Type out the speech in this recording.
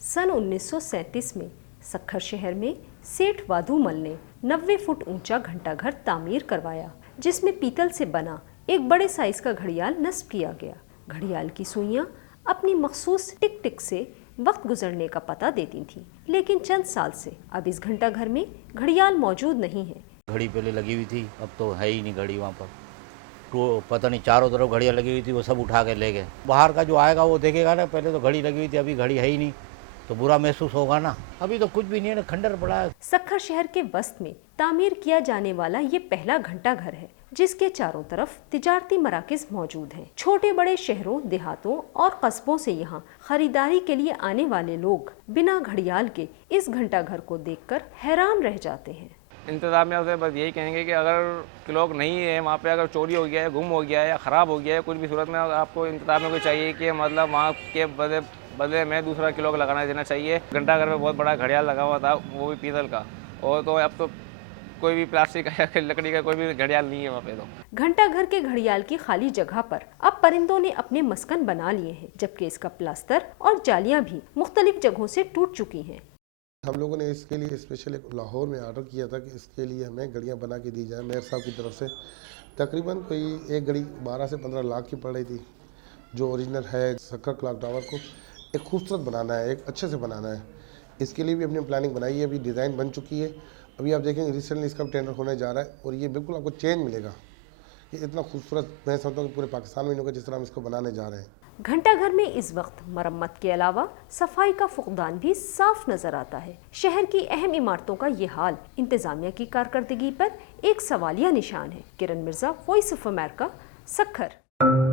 सन 1937 में सक्खर शहर में सेठ वाधूमल ने 90 फुट ऊंचा घंटाघर तामीर करवाया, जिसमें पीतल से बना एक बड़े साइज का घड़ियाल नस्ब किया गया। घड़ियाल की सुइयां अपनी मखसूस टिक टिक से वक्त गुजरने का पता देती थी, लेकिन चंद साल से अब इस घंटाघर में घड़ियाल मौजूद नहीं है। घड़ी पहले लगी हुई थी, अब तो है ही नहीं घड़ी वहाँ पर। तो पता नहीं चारों तरफ घड़ियाँ लगी हुई थी, वो सब उठा के ले गए। बाहर का जो आएगा वो देखेगा ना, पहले तो घड़ी लगी हुई थी, अभी घड़ी है ही नहीं, तो बुरा महसूस होगा ना। अभी तो कुछ भी नहीं है, खंडर पड़ा है। सक्खर शहर के वस्त में तामीर किया जाने वाला ये पहला घंटाघर है, जिसके चारों तरफ तिजारती मराकिज मौजूद हैं। छोटे बड़े शहरों, देहातों और कस्बों से यहाँ खरीदारी के लिए आने वाले लोग बिना घड़ियाल के इस घंटाघर को देखकर हैरान रह जाते हैं। इंतज़ामिया से बस यही कहेंगे कि अगर लोग नहीं है वहाँ पे, अगर चोरी हो गया है, गुम हो गया है या ख़राब हो गया है, कुछ भी सूरत में आपको इंतज़ामिया को चाहिए कि मतलब वहाँ के बदले में दूसरा किलो लगाना देना चाहिए। घंटाघर में बहुत बड़ा घड़ियाल लगा हुआ था, वो भी पीतल का, और तो अब तो कोई भी प्लास्टिक या लकड़ी का कोई भी घड़ियाल नहीं है वहाँ पे। तो घंटाघर के घड़ियाल की खाली जगह पर अब परिंदों ने अपने मस्कन बना लिए हैं, जबकि इसका प्लास्टर और जालियां भी मुख्तलिफ जगहों से टूट चुकी हैं। हम लोगों ने इसके लिए स्पेशल एक लाहौर में ऑर्डर किया था कि इसके लिए हमें घड़ियाँ बना के दी जाए मेयर साहब की तरफ से। तकरीबन कोई एक घड़ी 12 से 15 लाख की पड़ रही थी, जो ओरिजिनल है। सक्खर क्लॉक टावर को एक खूबसूरत बनाना है, एक अच्छे से बनाना है, इसके लिए भी अपनी प्लानिंग बनाई है। अभी डिज़ाइन बन चुकी है, अभी आप देखेंगे रिसेंटली इसका टेंडर होने जा रहा है, और ये बिल्कुल आपको चेंज मिलेगा। ये इतना खूबसूरत मैं समझता हूँ कि पूरे पाकिस्तान में नहीं होगा जिस तरह हम इसको बनाने जा रहे हैं। घंटाघर में इस वक्त मरम्मत के अलावा सफाई का फुकदान भी साफ नजर आता है। शहर की अहम इमारतों का ये हाल इंतजामिया की कारकर्दगी पर एक सवालिया निशान है। Kiran Mirza, voice of America, Sukkur.